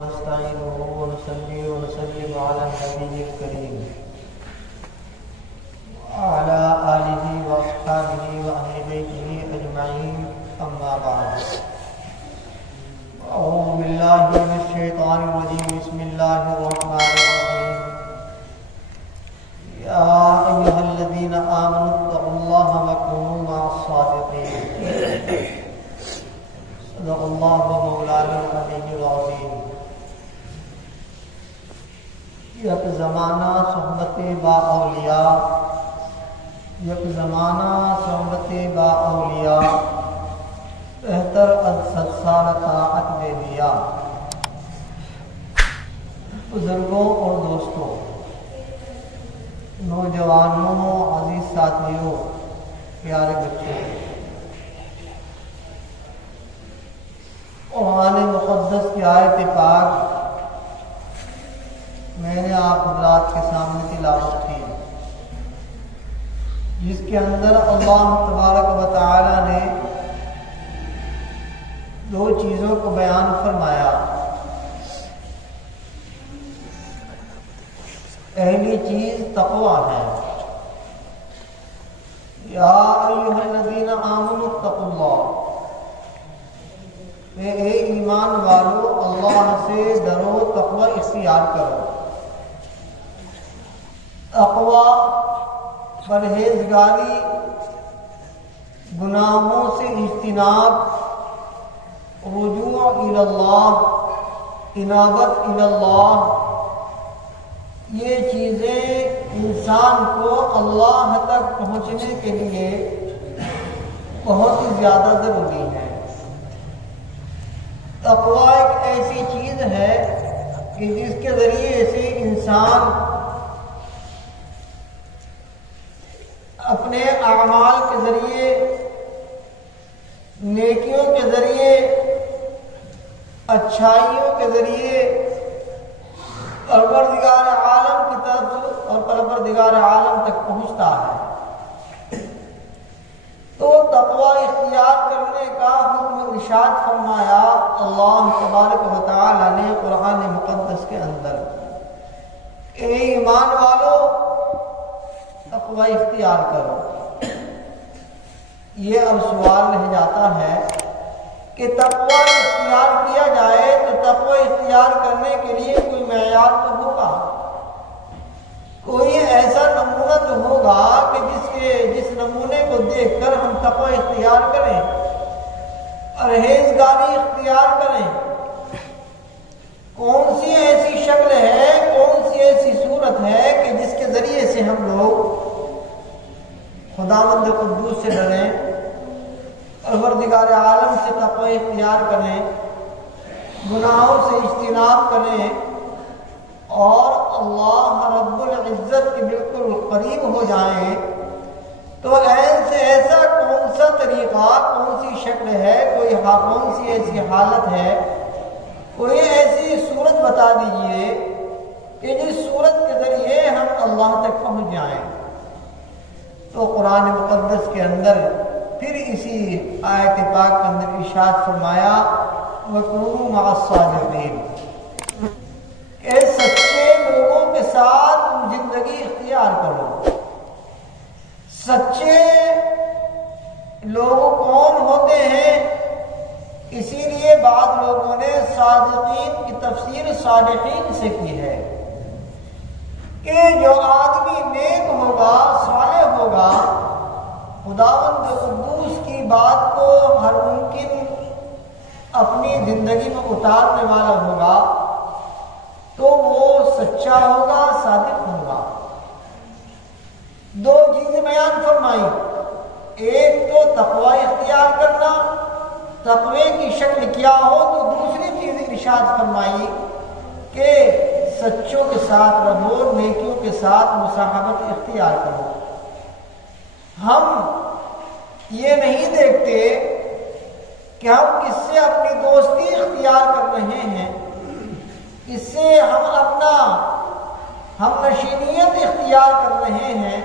نستعينه ونصلي ونسلم على النبي الكريم وعلى آله وأصحابه وأهل بيته أجمعين أما بعد أعوذ بالله من الشيطان الرجيم بسم الله الرحمن الرحيم يا أيها الذين آمنوا اتقوا الله وكونوا مع الصادقين صدق الله مولانا العلي العظيم یک زمانہ صحبت با اولیاء یک زمانہ صحبت با اولیاء بہتر از 100 سال طاعت دے دیا۔ بزرگوں اور دوستوں، نوجوانوں، عزیز ساتھیوں، پیارے بچوں، قرآن مقدس کی آیت پاک میں نے آپ حضرات کے سامنے تلاوت کی، جس کے اندر اللہ تبارک و تعالی نے دو چیزوں کو بیان فرمایا۔ پہلی چیز تقویٰ ہے، یا ایھا الذین آمنوا اتقوا اللہ، اے ایمان والو اللہ سے ڈرو، تقویٰ اختیار کرو۔ تقویٰ پرہیزگاری، گناہوں سے اجتناب، رجوع الی اللہ، انابت الی اللہ، یہ چیزیں انسان کو اللہ تک پہنچنے کے لیے بہت ہی زیادہ ضروری ہے۔ تقویٰ ایک ایسی چیز ہے کہ جس کے ذریعے سے انسان اپنے اعمال کے ذریعے، نیکیوں کے ذریعے، اچھائیوں کے ذریعے پروردگار عالم کی طرف اور پروردگار عالم تک پہنچتا ہے۔ تو تقویٰ اختیار کرنے کا حکم ارشاد فرمایا اللہ تبارک و تعالی نے قرآن مقدس کے اندر، اے ایمان والو تقویٰ اختیار کرو۔ یہ اب سوال رہ جاتا ہے کہ تقویٰ اختیار کیا جائے تو تقویٰ اختیار کرنے کے لیے کوئی معیار تو ہوگا، کوئی ایسا نمونہ تو ہوگا کہ جس نمونے کو دیکھ کر ہم تقویٰ اختیار کریں، پرہیزگاری اختیار کریں۔ کون سی ایسی شکل ہے، کون سی ایسی صورت ہے کہ جس کے ذریعے سے ہم لوگ خداوند قدوس سے ڈریں، پروردگار عالم سے تقویٰ اختیار کریں، گناہوں سے اجتناب کریں اور اللہ رب العزت کے بالکل قریب ہو جائیں؟ تو ایسے ایسا کون سا طریقہ، کون سی شکل ہے، کون سی ایسی حالت ہے، کوئی ایسی صورت بتا دیجئے کہ جس صورت کے ذریعے ہم اللہ تک پہنچ جائیں۔ تو قرآن مقدس کے اندر پھر اسی آیت پاک کے اندر ارشاد فرمایا وَكُونُوا مَعَ الصَّادِقِينَ، کہ سچے لوگوں کے ساتھ تم زندگی اختیار کرو۔ سچے لوگ کون ہوتے ہیں؟ اسی لیے بعض لوگوں نے صادقین کی تفسیر صالحین سے کی ہے کہ جو آدمی نیک ہوگا، صالح ہوگا، خداوند قدوس کی بات کو ہر ممکن اپنی زندگی میں اتارنے والا ہوگا، تو وہ سچا ہوگا، صادق ہوگا۔ دو چیزیں بیان فرمائی، ایک تو تقویٰ اختیار کرنا، تقوی کی شکل کیا ہو، تو دوسری چیز ارشاد فرمائی کہ سچوں کے ساتھ رہو، نیکیوں کے ساتھ مصاحبت اختیار کرو۔ ہم یہ نہیں دیکھتے کہ ہم کس سے اپنی دوستی اختیار کر رہے ہیں، کس سے ہم اپنا ہم نشینیت اختیار کر رہے ہیں،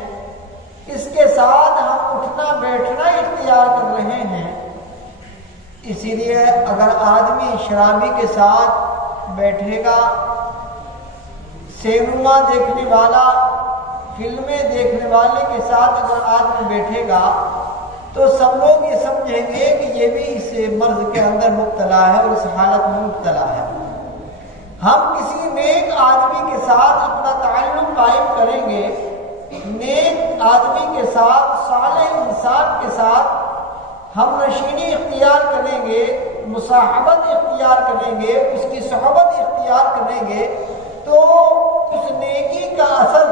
کس کے ساتھ ہم اٹھنا بیٹھنا اختیار کر رہے ہیں۔ اسی لیے اگر آدمی شرابی کے ساتھ بیٹھے گا، سینما دیکھنے والا، فلمیں دیکھنے والے کے ساتھ اگر آدمی بیٹھے گا تو سب لوگ یہ سمجھیں گے کہ یہ بھی اس مرض کے اندر مبتلا ہے اور اس حالت میں مبتلا ہے۔ ہم کسی نیک آدمی کے ساتھ اپنا تعلق قائم کریں گے، نیک آدمی کے ساتھ، صالح انسان کے ساتھ ہم نشینی اختیار کریں گے، مصاحبت اختیار کریں گے، اس کی صحبت اختیار کریں گے، تو اس نیکی کا اثر،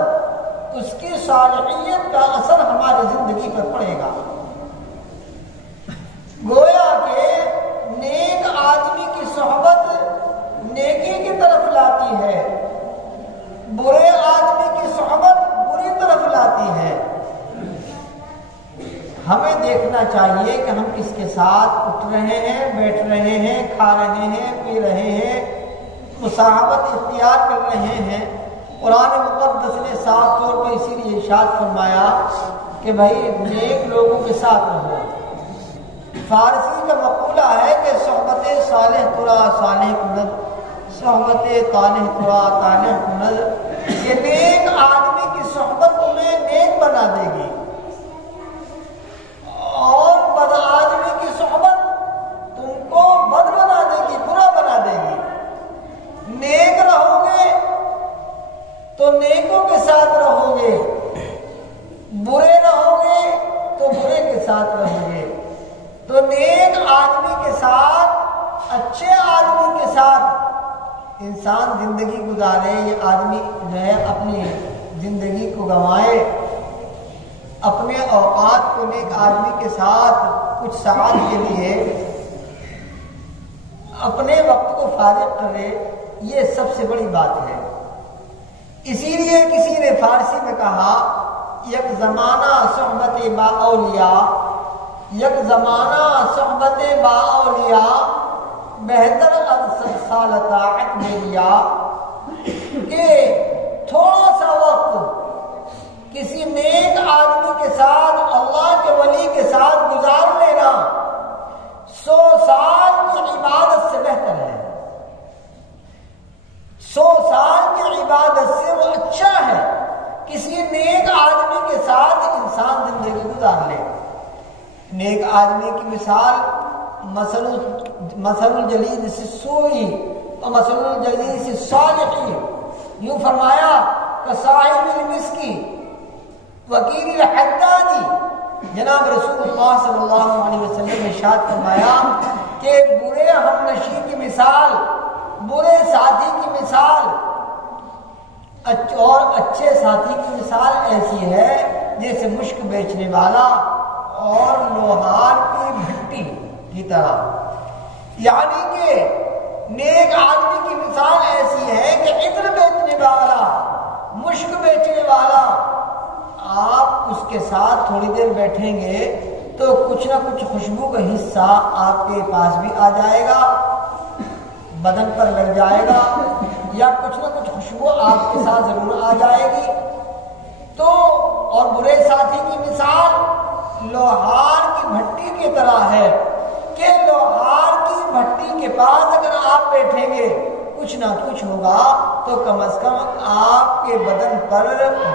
اس کی صالحیت کا اثر ہماری زندگی پر پڑے گا۔ گویا کہ نیک آدمی کی صحبت نیکی کی طرف لاتی ہے، برے آدمی کی صحبت بری طرف لاتی ہے۔ ہمیں دیکھنا چاہیے کہ ہم کس کے ساتھ اٹھ رہے ہیں، بیٹھ رہے ہیں، کھا رہے ہیں، پی رہے ہیں، مصاحبت اختیار کر رہے ہیں۔ قرآن مقدس نے صاف طور پر اسی لیے ارشاد فرمایا کہ بھائی نیک لوگوں کے ساتھ رہو۔ فارسی کا مقولہ ہے کہ صحبت صالح ترا صالح کند، صحبت طالح ترا طالح کند، کہ نیک آدمی کی صحبت تمہیں نیک بنا دے گی اور بد آدمی کی صحبت تم کو بد بنا دے گی، برا بنا دے گی۔ نیک رہو گے تو نیکوں کے ساتھ رہو گے، برے رہو گے تو برے کے ساتھ رہو گے۔ تو نیک آدمی کے ساتھ، اچھے آدمی کے ساتھ انسان زندگی گزارے، یہ آدمی جو ہے اپنی زندگی کو گنوائے، اپنے اوقات کو نیک آدمی کے ساتھ کچھ ساعت کے لیے اپنے وقت کو فارغ کرے، یہ سب سے بڑی بات ہے۔ اسی لیے کسی نے فارسی میں کہا، یک زمانہ صحبت با اولیاء، یک زمانہ صحبت با اولیاء، بہتر از 100 سال طاعت میں لیا، کہ تھوڑا سا وقت کسی نیک آدمی کے ساتھ، اللہ کے ولی کے ساتھ گزار لینا 100 سال کی عبادت سے بہتر ہے۔ 100 سال کی عبادت سے وہ اچھا ہے کسی نیک آدمی کے ساتھ انسان زندگی گزار لے۔ نیک آدمی کی مثال مثل الجلیل سے سوئی اور مثل الجلیل سے صالحی، یوں فرمایا کہ صاحب المسکی وکیل الحدادی، جناب رسول اللہ صلی اللہ علیہ وسلم نے ارشاد فرمایا کہ برے ہمنشی کی مثال، برے ساتھی کی مثال اور اچھے ساتھی کی مثال ایسی ہے جیسے مشک بیچنے والا اور لوہار کی بھٹی کی طرح۔ یعنی کہ نیک آدمی کی مثال ایسی ہے کہ عطر بیچنے والا، مشک بیچنے والا، آپ اس کے ساتھ تھوڑی دیر بیٹھیں گے تو کچھ نہ کچھ خوشبو کا حصہ آپ کے پاس بھی آ جائے گا، بدن پر لگ جائے گا، یا کچھ نہ کچھ خوشبو آپ کے ساتھ ضرور آ جائے گی۔ تو اور برے ساتھی کی مثال لوہار کی بھٹی کی طرح ہے کہ لوہار کی بھٹی کے پاس اگر آپ بیٹھیں گے کچھ نہ کچھ ہوگا تو کم از کم آپ کے بدن پر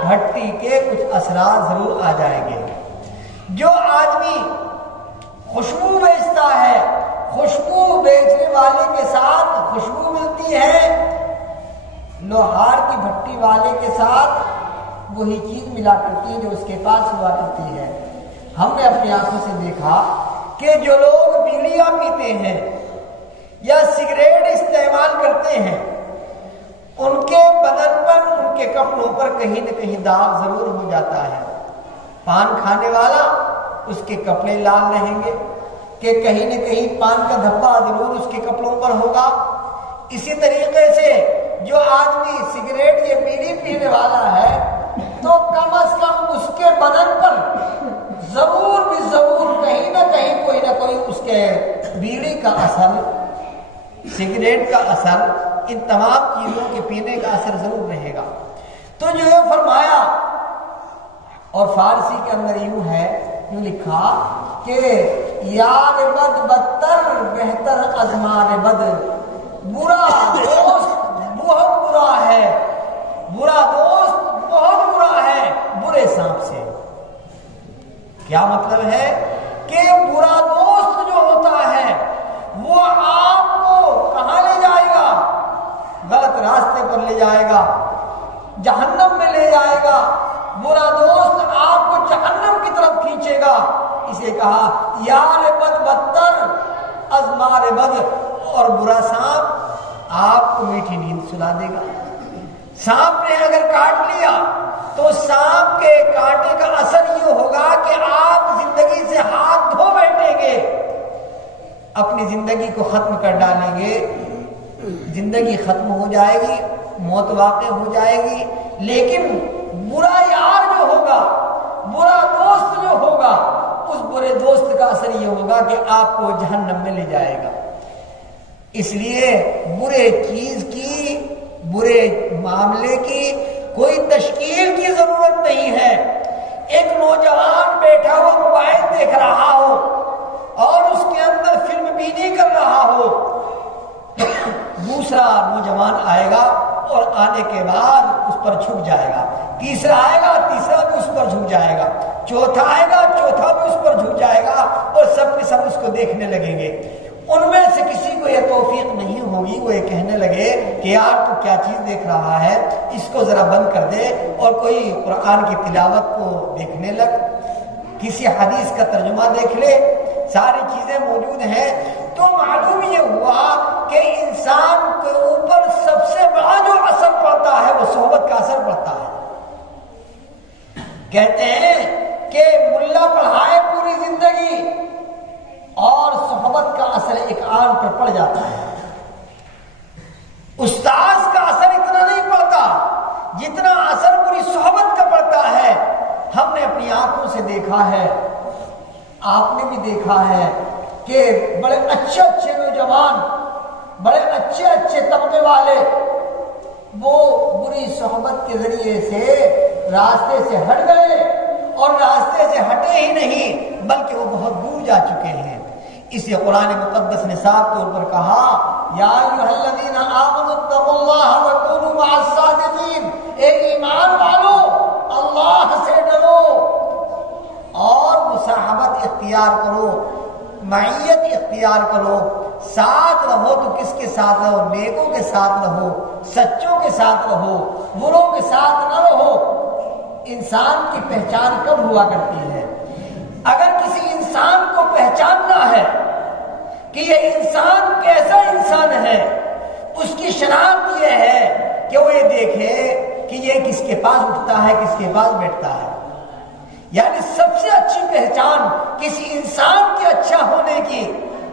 بھٹی کے کچھ اثرات ضرور آ جائیں گے۔ جو آدمی خوشبو بیچتا ہے، خوشبو بیچنے والے کے ساتھ خوشبو ملتی ہے، لوہار کی بھٹی والے کے ساتھ وہی چیز ملا کرتی ہے جو اس کے پاس ہوا کرتی ہے۔ ہم نے اپنی آنکھوں سے دیکھا کہ جو لوگ بیڑیاں پیتے ہیں یا سگریٹ استعمال کرتے ہیں، ان کے بدن پر، ان کے کپڑوں پر کہیں نہ کہیں داغ ضرور ہو جاتا ہے۔ پان کھانے والا، اس کے کپڑے لال رہیں گے کہ کہیں نہ کہیں پان کا دھبا ضرور اس کے کپڑوں پر ہوگا۔ اسی طریقے سے جو آدمی سگریٹ یا بیڑی پینے والا ہے تو کم از کم اس کے بدن پر ضرور بھی ضرور کہیں نہ کہیں کوئی نہ کوئی اس کے بیڑی کا اثر، سگریٹ کا اثر، ان تمام چیزوں کے پینے کا اثر ضرور رہے گا۔ تو جو ہے فرمایا، اور فارسی کے اندر یوں ہے، یوں لکھا کہ یار بد بدتر بہتر از مار بد، برا دوست لے جائے گا، جہنم میں لے جائے گا، برا دوست آپ کو جہنم کی طرف کھینچے گا۔ اسے کہا یار بد بدتر از مار بد، اور برا سانپ آپ کو میٹھی نیند سلا دے گا۔ سانپ نے اگر کاٹ لیا تو سانپ کے کاٹے کا اثر یہ ہوگا کہ آپ زندگی سے ہاتھ دھو بیٹھیں گے، اپنی زندگی کو ختم کر ڈالیں گے، زندگی ختم ہو جائے گی، موت واقع ہو جائے گی۔ لیکن برا یار جو ہوگا، برا دوست جو ہوگا، اس برے دوست کا اثر یہ ہوگا کہ آپ کو جہنم میں لے جائے گا۔ اس لیے برے چیز کی، برے معاملے کی کوئی تشکیل کی ضرورت نہیں ہے۔ ایک نوجوان بیٹھا ہوا موبائل دیکھ رہا ہو اور اس کے اندر فلم بینی کر رہا ہو، دوسرا نوجوان آئے گا اور آنے کے بعد اس پر جھک جائے گا، تیسرا آئے گا، تیسرا بھی اس پر جھک جائے گا، چوتھا آئے گا، چوتھا بھی اس پر جھک جائے گا، اور سب کے سب اس کو دیکھنے لگیں گے۔ ان میں سے کسی کو یہ توفیق نہیں ہوگی وہ یہ کہنے لگے کہ یار تو کیا چیز دیکھ رہا ہے، اس کو ذرا بند کر دے اور کوئی قرآن کی تلاوت کو دیکھنے لگ، کسی حدیث کا ترجمہ دیکھ لے، ساری چیزیں موجود ہیں۔ تو معلوم یہ ہوا کہ انسان کے اوپر سب سے بڑا جو اثر پڑتا ہے وہ صحبت کا اثر پڑتا ہے۔ کہتے ہیں کہ ملا پڑھائے پوری زندگی اور صحبت کا اثر ایک آن پر پڑ جاتا ہے، استاذ کا اثر اتنا نہیں پڑتا جتنا اثر پوری صحبت کا پڑتا ہے۔ ہم نے اپنی آنکھوں سے دیکھا ہے، آپ نے بھی دیکھا ہے کہ بڑے اچھے اچھے نوجوان، بڑے اچھے اچھے طبقے والے، وہ بری صحبت کے ذریعے سے راستے سے ہٹ گئے، اور راستے سے ہٹے ہی نہیں بلکہ وہ بہت دور جا چکے ہیں۔ اس لیے قرآن مقدس نے صاف طور پر کہا یا ایھا الذین آمنوا اتقوا اللہ وکونوا مع الصادقین، اے ایمان والو اللہ سے ڈرو اور مصاحبت اختیار کرو، معیت اختیار کرو، ساتھ رہو تو کس کے ساتھ رہو؟ نیکوں کے ساتھ رہو، سچوں کے ساتھ رہو، بروں کے ساتھ نہ رہو۔ انسان کی پہچان کب ہوا کرتی ہے؟ اگر کسی انسان کو پہچاننا ہے کہ یہ انسان کیسا انسان ہے، اس کی شناخت یہ ہے کہ وہ یہ دیکھے کہ یہ کس کے پاس اٹھتا ہے، کس کے پاس بیٹھتا ہے۔ یعنی سب سے اچھی پہچان کسی انسان کے اچھا ہونے کی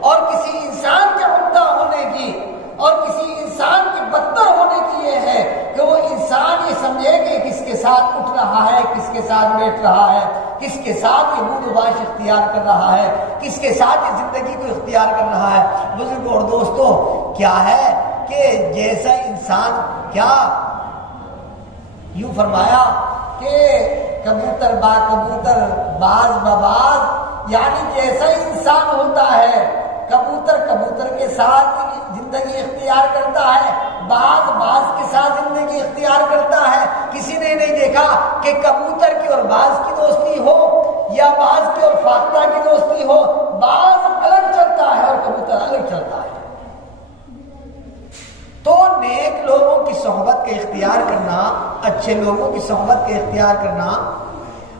اور کسی انسان کے عمدہ ہونے کی اور کسی انسان کے بدتر ہونے کی یہ ہے کہ وہ انسان یہ سمجھے کہ کس کے ساتھ اٹھ رہا ہے، کس کے ساتھ بیٹھ رہا ہے، کس کے ساتھ یہ بود و باش اختیار کر رہا ہے، کس کے ساتھ یہ زندگی کو اختیار کر رہا ہے۔ بزرگوں اور دوستوں، کیا ہے کہ جیسا انسان، کیا یوں فرمایا کہ کبوتر با کبوتر باز بباز، یعنی جیسا انسان ہوتا ہے کبوتر کبوتر کے ساتھ زندگی اختیار کرتا ہے، باز باز کے ساتھ زندگی اختیار کرتا ہے۔ کسی نے نہیں دیکھا کہ کبوتر کی اور باز کی دوستی ہو یا باز کی اور فاختہ کی دوستی ہو، باز الگ چلتا ہے اور کبوتر الگ چلتا ہے۔ تو نیک لوگوں کی صحبت کا اختیار کرنا، اچھے لوگوں کی صحبت کا اختیار کرنا،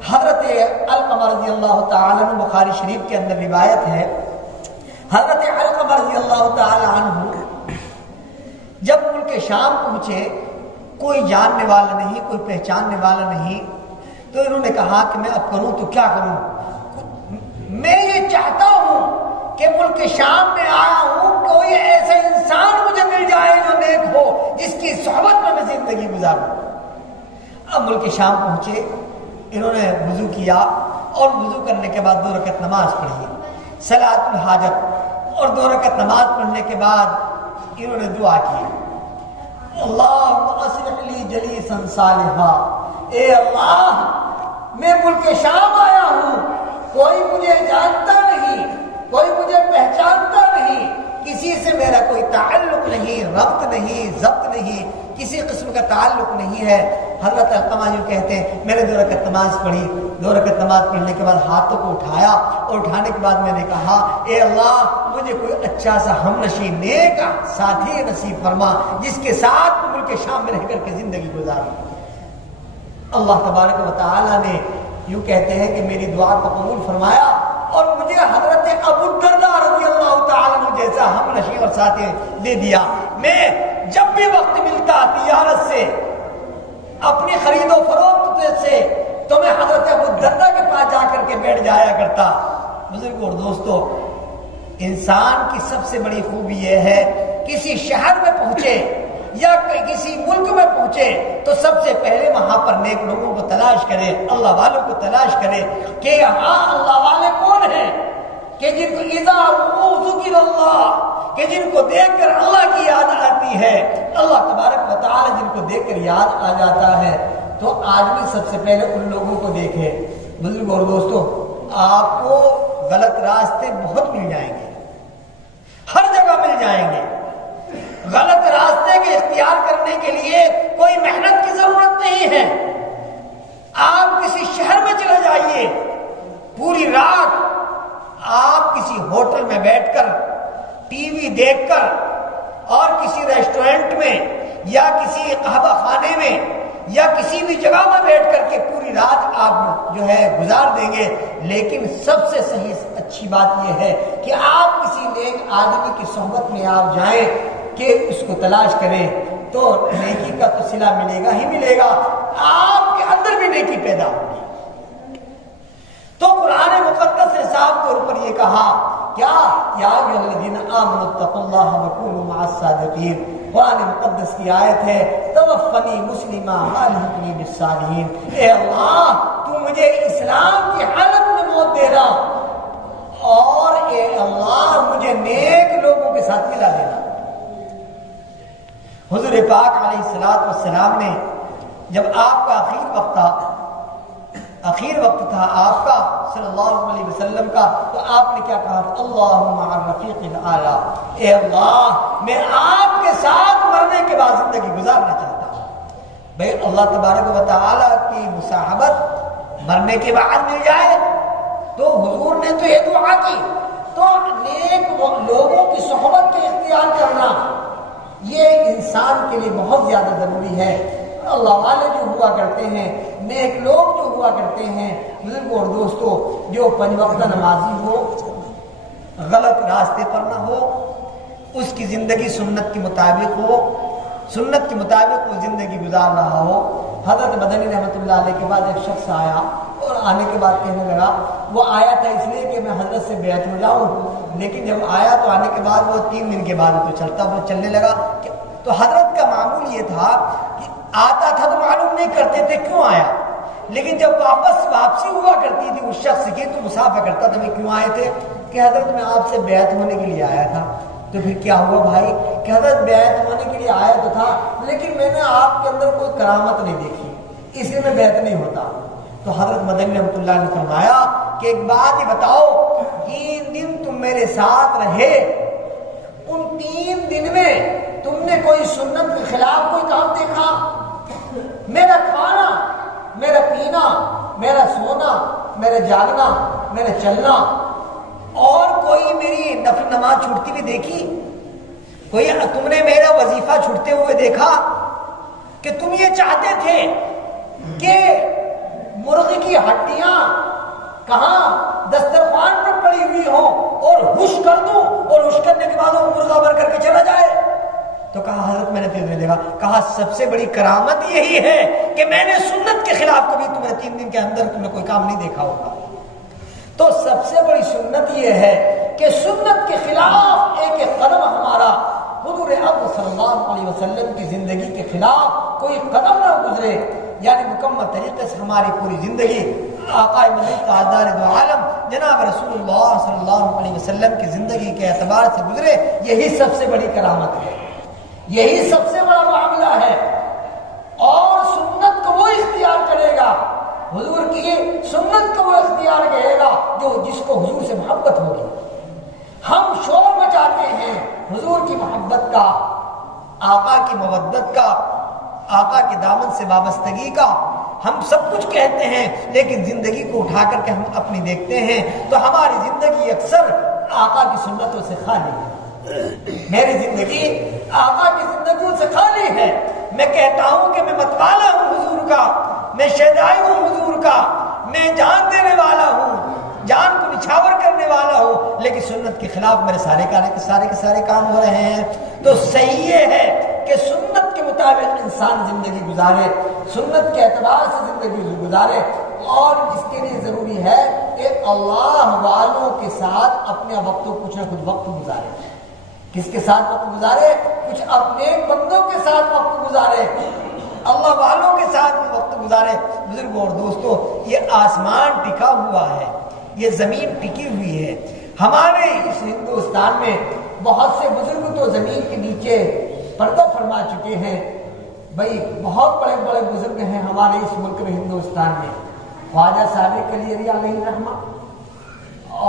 حضرت علقمہ رضی اللہ تعالیٰ عنہ، بخاری شریف کے اندر روایت ہے، حضرت علقمہ رضی اللہ تعالیٰ عنہ جب ملک شام پہنچے، کوئی جاننے والا نہیں، کوئی پہچاننے والا نہیں، تو انہوں نے کہا کہ میں اب کروں تو کیا کروں؟ میں یہ چاہتا ہوں کہ ملک شام میں آیا ہوں، کوئی ایسا انسان مجھے مل جائے جو نیک ہو، جس کی صحبت میں زندگی گزاروں۔ اب ملک شام پہنچے، انہوں نے وضو کیا اور وضو کرنے کے بعد 2 رکعت نماز پڑھی، صلاۃ الحاجت، اور 2 رکعت نماز پڑھنے کے بعد انہوں نے دعا کی، اللہم اصلح لی جلیسا صالحا، اے اللہ میں ملک شام آیا ہوں، کوئی مجھے جانتا نہیں، کوئی مجھے پہچانتا نہیں، کسی سے میرا کوئی تعلق نہیں، ربط نہیں، ضبط نہیں، کسی قسم کا تعلق نہیں ہے. حضرت علقمہ یوں کہتے ہیں میں نے 2 رکعت نماز پڑھی, 2 رکعت نماز پڑھنے کے بعد ہاتھوں کو اٹھایا اور اٹھانے کے بعد میں نے کہا اے اللہ مجھے کوئی اچھا سا ہم نشیں نیک ساتھی نصیب فرما جس کے ساتھ ملک شام میں رہ کر کے زندگی گزاروں. اللہ تبارک و تعالی نے یوں کہتے ہیں کہ میری دعا کو قبول فرمایا اور مجھے حضرت ابو الدرداء رضی اللہ تعالیٰ عنہ جیسا ہم نشیں اور ساتھی دے دیا. میں جب بھی وقت ملتا تجارت سے اپنی خرید و فروخت سے تو میں حضرت ابو الدرداء کے پاس جا کر کے بیٹھ جایا کرتا. بزرگوں اور دوستو, انسان کی سب سے بڑی خوبی یہ ہے کسی شہر میں پہنچے یا کسی ملک میں پہنچے تو سب سے پہلے وہاں پر نیک لوگوں کو تلاش کرے, اللہ والوں کو تلاش کرے کہ یہاں اللہ والے کون ہیں کہ جن کو اذا ذکر اللہ, کہ جن کو دیکھ کر اللہ کی یاد آتی ہے, اللہ تبارک و تعالی جن کو دیکھ کر یاد آ جاتا ہے. تو آدمی سب سے پہلے ان لوگوں کو دیکھے. بزرگوں اور دوستو, آپ کو غلط راستے بہت مل جائیں گے, ہر جگہ مل جائیں گے. غلط راستے کے اختیار کرنے کے لیے کوئی محنت کی ضرورت نہیں ہے. آپ کسی شہر میں چلے جائیے, پوری رات آپ کسی ہوٹل میں بیٹھ کر ٹی وی دیکھ کر اور کسی ریسٹورنٹ میں یا کسی قہوہ خانے میں یا کسی بھی جگہ میں بیٹھ کر کے پوری رات آپ جو ہے گزار دیں گے. لیکن سب سے صحیح اچھی بات یہ ہے کہ آپ کسی نیک آدمی کی صحبت میں آپ جائیں کہ اس کو تلاش کریں تو نیکی کا تو صلہ ملے گا ہی ملے گا, آپ کے اندر بھی نیکی پیدا ہوگی. تو قرآن مقدس نے صاف طور پر یہ کہا کیا یا ایھا الذین آمنوا اتقوا اللہ وکونوا مع الصادقین. قرآن مقدس کی آیت ہے توفنی مسلما والحقنی بالصالحین. اے اللہ تو مجھے اسلام کی حالت میں موت دے رہا اور اے اللہ مجھے نیک لوگوں کے ساتھ ملا دینا. حضور پاک علیہ الصلوۃ والسلام نے جب آپ کا آخر وقت تھا آپ کا صلی اللہ علیہ وسلم کا, تو آپ نے کیا کہا تھا, اللہم مع الرفیق الاعلی, اے اللہ میں آپ کے ساتھ مرنے کے بعد زندگی گزارنا چاہتا ہوں. بھئی اللہ تبارک و تعالی کی مصاحبت مرنے کے بعد مل جائے تو حضور نے تو یہ دعا کی. تو نیک لوگوں کی صحبت کے اختیار کرنا یہ انسان کے لیے بہت زیادہ ضروری ہے. اللہ والے جو ہوا کرتے ہیں, نیک لوگ جو ہوا کرتے ہیں, بزرگوں اور دوستوں, جو 5 وقت نمازی ہو, غلط راستے پر نہ ہو, اس کی زندگی سنت کے مطابق ہو, سنت کے مطابق وہ زندگی گزار رہا ہو. حضرت مدنی رحمۃ اللہ علیہ کے بعد ایک شخص آیا اور آنے کے بعد کہنے لگا, وہ آیا تھا اس لیے کہ میں حضرت سے بیعت ہو جاؤں, لیکن جب آیا تو آنے کے بعد وہ 3 دن کے بعد تو چلنے لگا. تو حضرت کا معمول یہ تھا کہ آتا تھا تو معلوم نہیں کرتے تھے کیوں آیا, لیکن جب واپسی ہوا کرتی تھی اس شخص کی تو مسافہ کرتا تھا کیوں آئے تھے, کہ حضرت میں آپ سے بیعت ہونے کے لیے آیا تھا. تو پھر کیا ہوا بھائی, کہ حضرت بیعت ہونے کے لیے آیا تو تھا لیکن میں نے آپ کے اندر کوئی کرامت نہیں دیکھی اس لیے میں بیعت نہیں ہوتا. تو حضرت مدنی رحمۃ اللہ نے فرمایا کہ ایک بات یہ بتاؤ, 3 دن تم میرے ساتھ رہے, ان 3 دن میں تم نے کوئی سنت کے خلاف کوئی کام دیکھا؟ میرا کھانا, میرا پینا, میرا سونا, میرا جاگنا, میرا چلنا, اور کوئی میری نفل نماز چھوٹتی ہوئی دیکھی؟ کوئی تم نے میرا وظیفہ چھوٹتے ہوئے دیکھا؟ کہ تم یہ چاہتے تھے کہ مرغی کی ہڈیاں کہاں دسترخوان پر پڑی ہوئی ہوں اور ہوش کر دوں اور ہوش کرنے کے بعد وہ مرغا بن کر کے چلا جائے. تو کہا حضرت میں نے پھر نہیں دیکھا. کہا سب سے بڑی کرامت یہی ہے کہ میں نے سنت کے خلاف کبھی تمہیں 3 دن کے اندر تم نے کوئی کام نہیں دیکھا ہوگا. تو سب سے بڑی سنت یہ ہے کہ سنت کے خلاف ایک قدم ہمارا حضور اکرم صلی اللہ علیہ وسلم کی زندگی کے خلاف کوئی قدم نہ گزرے, یعنی مکمل طریقے سے ہماری پوری زندگی آقا مدنی تاجدار دو عالم جناب رسول اللہ صلی اللہ علیہ وسلم کی زندگی کے اعتبار سے گزرے. یہی سب سے بڑی کرامت ہے, یہی سب سے بڑا معاملہ ہے. اور سنت کو وہ اختیار کرے گا, حضور کی سنت کو وہ اختیار کرے گا جو جس کو حضور سے محبت ہوگی. ہم شور مچاتے ہیں حضور کی محبت کا, آقا کی مودت کا, آقا کے دامن سے وابستگی کا ہم سب کچھ کہتے ہیں، لیکن زندگی کو اٹھا کر کے ہم اپنی دیکھتے ہیں تو ہماری زندگی اکثر آقا کی سنتوں سے خالی ہے۔ میری زندگی آقا کی زندگیوں سے خالی ہے۔ میں کہتا ہوں کہ میں متوالا ہوں حضور کا، میں شیدائی ہوں حضور کا، میں جان دینے والا ہوں، جان کو نچھاور کرنے والا ہوں، لیکن سنت کے خلاف میرے سارے کام ہو رہے ہیں۔ تو صحیح یہ ہے کہ سنت کے مطابق انسان زندگی گزارے، سنت کے اعتبار سے زندگی گزارے، اور اس کے لیے ضروری ہے کہ اللہ والوں کے ساتھ اپنے وقت کو کچھ نہ کچھ وقت گزارے۔ کس کے ساتھ وقت گزارے؟ کچھ اپنے بندوں کے ساتھ وقت گزارے، اللہ والوں کے ساتھ وقت گزارے۔ بزرگوں اور دوستو، یہ آسمان ٹکا ہوا ہے، یہ زمین ٹکی ہوئی ہے۔ ہمارے اس ہندوستان میں بہت سے بزرگ تو زمین کے نیچے پردہ فرما چکے ہیں۔ بھائی بہت بڑے بڑے بزرگ ہیں ہمارے اس ملک میں، ہندوستان میں۔ خواجہ صادق کلیری علیہ رحمہ،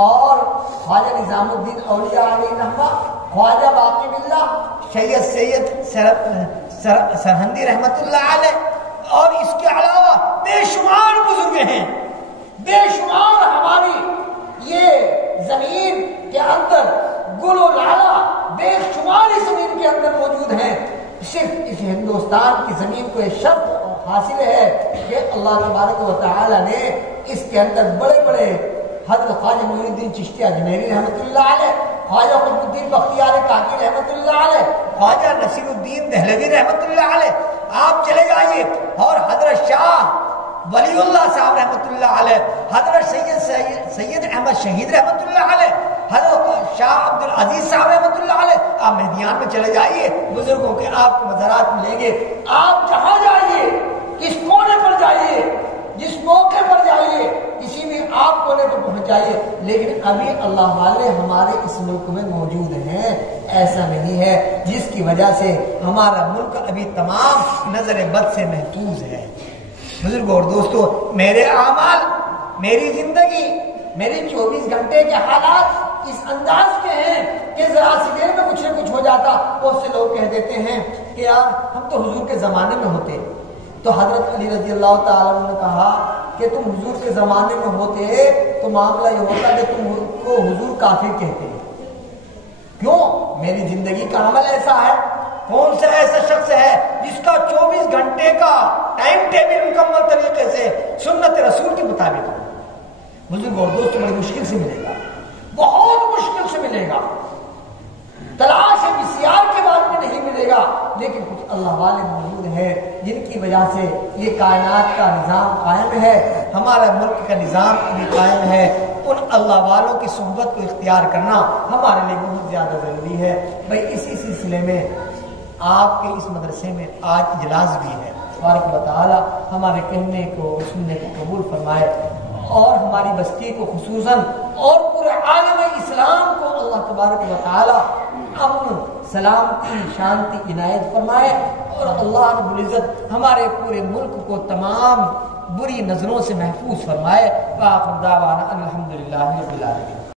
اور خواجہ نظام الدین اولیاء علیہ رحمہ، خواجہ باقی باللہ، سید سرہندی رحمت اللہ علیہ، اور اس کے علاوہ بے شمار بزرگ ہیں، بے شمار ہماری یہ زمین کے اندر گل و لالا بے شمار اس زمین کے اندر موجود ہیں۔ صرف اس ہندوستان کی زمین کو یہ شرف حاصل ہے کہ اللہ تبارک و تعالی نے اس کے اندر بڑے بڑے حضرت خواجہ معین الدین چشتی اجمیری رحمۃ اللہ علیہ، خواجہ قطب الدین بختیار کاکی رحمۃ اللہ علیہ، خواجہ نصیر الدین دہلوی رحمۃ اللہ علیہ، آپ چلے جائیے، اور حضرت شاہ ولی اللہ صاحب رحمۃ اللہ علیہ، حضرت سید احمد شہید رحمۃ اللہ علیہ، حضرت شاہ عبد العزیز صاحب رحمۃ اللہ علیہ۔ آپ مہدیان میں چلے جائیے، بزرگوں کے آپ کو مزارات ملیں گے۔ آپ جہاں جائیے، کس کونے پر جائیے، جس موقع پر جائیے، کسی بھی آپ کونے پر پہنچ جائیے، لیکن ابھی اللہ والے ہمارے اس ملک میں موجود ہیں، ایسا نہیں ہے، جس کی وجہ سے ہمارا ملک ابھی تمام نظر بد سے محفوظ ہے۔ بزرگوں اور دوستو، میرے اعمال، میری زندگی، میری 24 گھنٹے کے حالات اس انداز کے ہیں کہ ذرا سی دیر میں کچھ نہ کچھ ہو جاتا۔ بہت سے لوگ کہہ دیتے ہیں کہ یار ہم تو حضور کے زمانے میں ہوتے، تو حضرت علی رضی اللہ تعالیٰ عنہ نے کہا کہ تم حضور کے زمانے میں ہوتے تو معاملہ یہ ہوتا کہ تم کو حضور کافر کہتے ہیں۔ کیوں؟ میری زندگی کا عمل ایسا ہے۔ کون سا ایسا شخص ہے جس کا 24 گھنٹے کا ٹائم ٹیبل مکمل طریقے سے سنت رسول کے مطابق ہو؟ بزرگ اور دوست، بڑی مشکل سے ملے گا، بہت مشکل سے ملے گا، تلاش بسیار کے بعد میں نہیں ملے گا، لیکن کچھ اللہ والے موجود ہیں جن کی وجہ سے یہ کائنات کا نظام قائم ہے، ہمارا ملک کا نظام بھی قائم ہے۔ ان اللہ والوں کی صحبت کو اختیار کرنا ہمارے لیے بہت زیادہ ضروری ہے۔ بھائی اسی سلسلے میں آپ کے اس مدرسے میں آج اجلاس بھی ہے، تبارک و تعالی ہمارے کہنے کو سننے کو قبول فرمائے، اور ہماری بستی کو خصوصاً اور پورے عالم اسلام کو اللہ تبارک و تعالی امن، سلامتی، شانتی عنایت فرمائے، اور اللہ رب العزت ہمارے پورے ملک کو تمام بری نظروں سے محفوظ فرمائے۔ وآخر دعوانا الحمدللہ رب العالمین۔